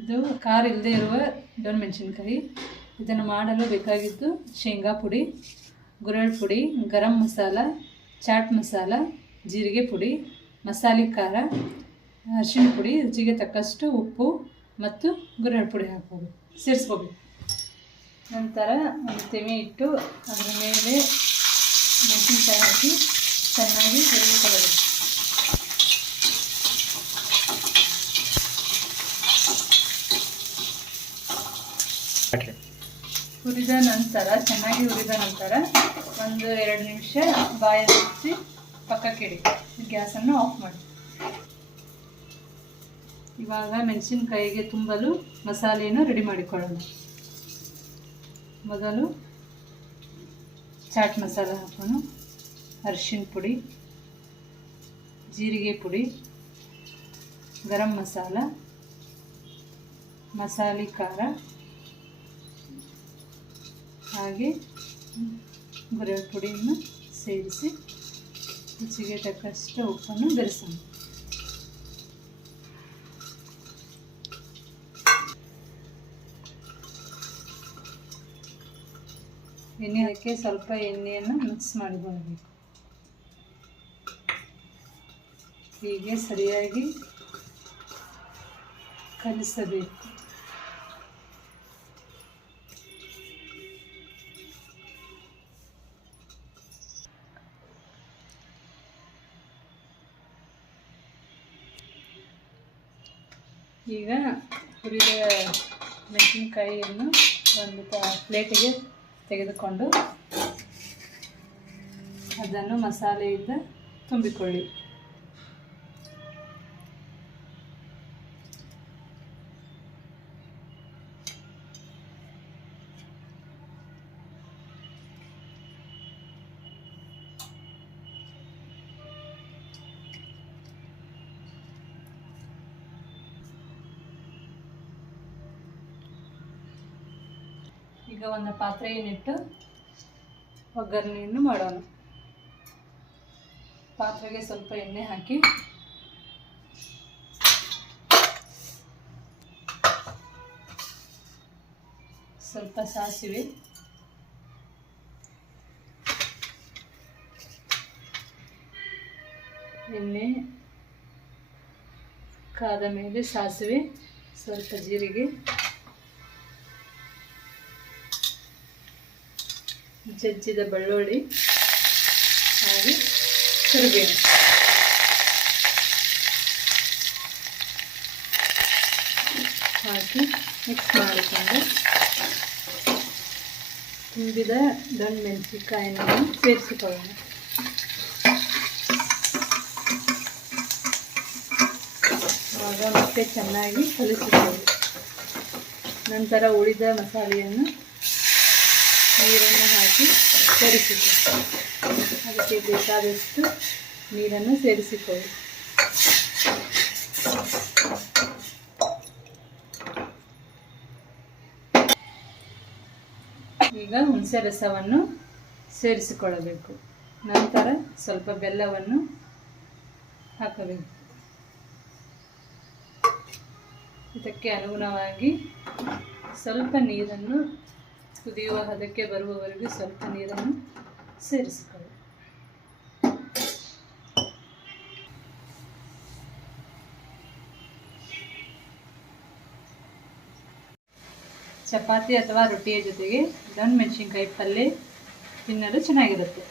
ಇದು ಖಾರ ಇಲ್ಲದೆ ಇರುವ ಡೊಣ್ ಮೆಣಸಿನ್ಕಾಯಿ. ಇದನ್ನು ಮಾಡಲು ಬೇಕಾಗಿದ್ದು ಶೇಂಗಾ ಪುಡಿ, ಗುರೆಳ್ ಪುಡಿ, ಗರಂ ಮಸಾಲ, ಚಾಟ್ ಮಸಾಲ, ಜೀರಿಗೆ ಪುಡಿ, ಮಸಾಲೆ ಖಾರ, ಅರಿಶಿಣ ಪುಡಿ, ರುಚಿಗೆ ತಕ್ಕಷ್ಟು ಉಪ್ಪು ಮತ್ತು ಗುರೆಳ್ ಪುಡಿ ಹಾಕ್ಬೋದು, ಸೇರಿಸ್ಕೋಬೇಕು. ನಂತರ ಒಂದು ತೆಮೆ ಇಟ್ಟು ಅದರ ಮೇಲೆ ಮೆಣಸಿನ್ಕಾಯಿ ಹಾಕಿ ಚೆನ್ನಾಗಿ ಹುರಿದುಕೊಳ್ಳಬೇಕು. ಹುರಿದ ನಂತರ ಚೆನ್ನಾಗಿ ಹುರಿದ ನಂತರ 1-2 ನಿಮಿಷ ಬಾಯಲ್ಲಿ ಮುಚ್ಚಿ ಪಕ್ಕಕ್ಕೆ ಇಡಿ. ಗ್ಯಾಸನ್ನು ಆಫ್ ಮಾಡಿ. ಇವಾಗ ಮೆಣಸಿನಕಾಯಿಗೆ ತುಂಬಲು ಮಸಾಲೆಯನ್ನು ರೆಡಿ ಮಾಡಿಕೊಳ್ಳೋಣ. ಮೊದಲು ಚಾಟ್ ಮಸಾಲ ಹಾಕೋಣ, ಅರಿಶಿಣ ಪುಡಿ, ಜೀರಿಗೆ ಪುಡಿ, ಗರಂ ಮಸಾಲ, ಮಸಾಲೆ ಖಾರ, ಹಾಗೆ ಗುರೆಳ್ ಪುಡಿಯನ್ನು ಸೇರಿಸಿ ರುಚಿಗೆ ತಕ್ಕಷ್ಟು ಉಪ್ಪನ್ನು ಬೆರೆಸೋಣ. ಅದಕ್ಕೆ ಸ್ವಲ್ಪ ಎಣ್ಣೆಯನ್ನು ಮಿಕ್ಸ್ ಮಾಡಿಕೊಳ್ಳಬೇಕು. ಹೀಗೆ ಸರಿಯಾಗಿ ಕಲಿಸಬೇಕು. ಈಗ ಹುರಿದ ಮೆಣಸಿನಕಾಯಿಯನ್ನು ಒಂದು ಪ್ಲೇಟಿಗೆ ತೆಗೆದುಕೊಂಡು ಅದನ್ನು ಮಸಾಲೆಯಿಂದ ತುಂಬಿಕೊಳ್ಳಿ. ಈಗ ಒಂದು ಪಾತ್ರೆಯನ್ನಿಟ್ಟು ಒಗ್ಗರಣೆಯನ್ನು ಮಾಡೋಣ. ಪಾತ್ರೆಗೆ ಸ್ವಲ್ಪ ಎಣ್ಣೆ ಹಾಕಿ ಸ್ವಲ್ಪ ಸಾಸಿವೆ, ಎಣ್ಣೆ ಕಾದ ಮೇಲೆ ಸಾಸಿವೆ, ಸ್ವಲ್ಪ ಜೀರಿಗೆ, ಜಜ್ಜಿದ ಬೆಳ್ಳುಳ್ಳಿ ಹಾಗೆ ಕರಿಬೇವು ಹಾಕಿ ಮಿಕ್ಸ್ ಮಾಡಿಕೊಂಡು ತುಂಬಿದ ಡೊಣ್ ಮೆಣಸಿನಕಾಯಿಯನ್ನು ಸೇರಿಸಿಕೊಳ್ಳೋಣ. ಆಗ ಮತ್ತೆ ಚೆನ್ನಾಗಿ ಕಲಿಸಿಕೊಳ್ಳಿ. ನಂತರ ಉಳಿದ ಮಸಾಲೆಯನ್ನು ನೀರನ್ನು ಹಾಕಿ ಸೇರಿಸಿಕೊಳ್ಳಿ. ಅದಕ್ಕೆ ಬೇಕಾದಷ್ಟು ನೀರನ್ನು ಸೇರಿಸಿಕೊಳ್ಳಿ. ಈಗ ಹುಣಸೆ ರಸವನ್ನು ಸೇರಿಸಿಕೊಳ್ಳಬೇಕು. ನಂತರ ಸ್ವಲ್ಪ ಬೆಲ್ಲವನ್ನು ಹಾಕಬೇಕು. ಇದಕ್ಕೆ ಅನುಗುಣವಾಗಿ ಸ್ವಲ್ಪ ನೀರನ್ನು ಕುದಿಯುವ ಹದಕ್ಕೆ ಬರುವವರೆಗೂ ಸ್ವಲ್ಪ ನೀರನ್ನು ಸೇರಿಸಿಕೊಳ್ಳಿ. ಚಪಾತಿ ಅಥವಾ ರೊಟ್ಟಿಯ ಜೊತೆಗೆ ಡೊಣ್ ಮೆಣಸಿನಕಾಯಿ ಪಲ್ಯ ತಿನ್ನಲು ಚೆನ್ನಾಗಿರುತ್ತೆ.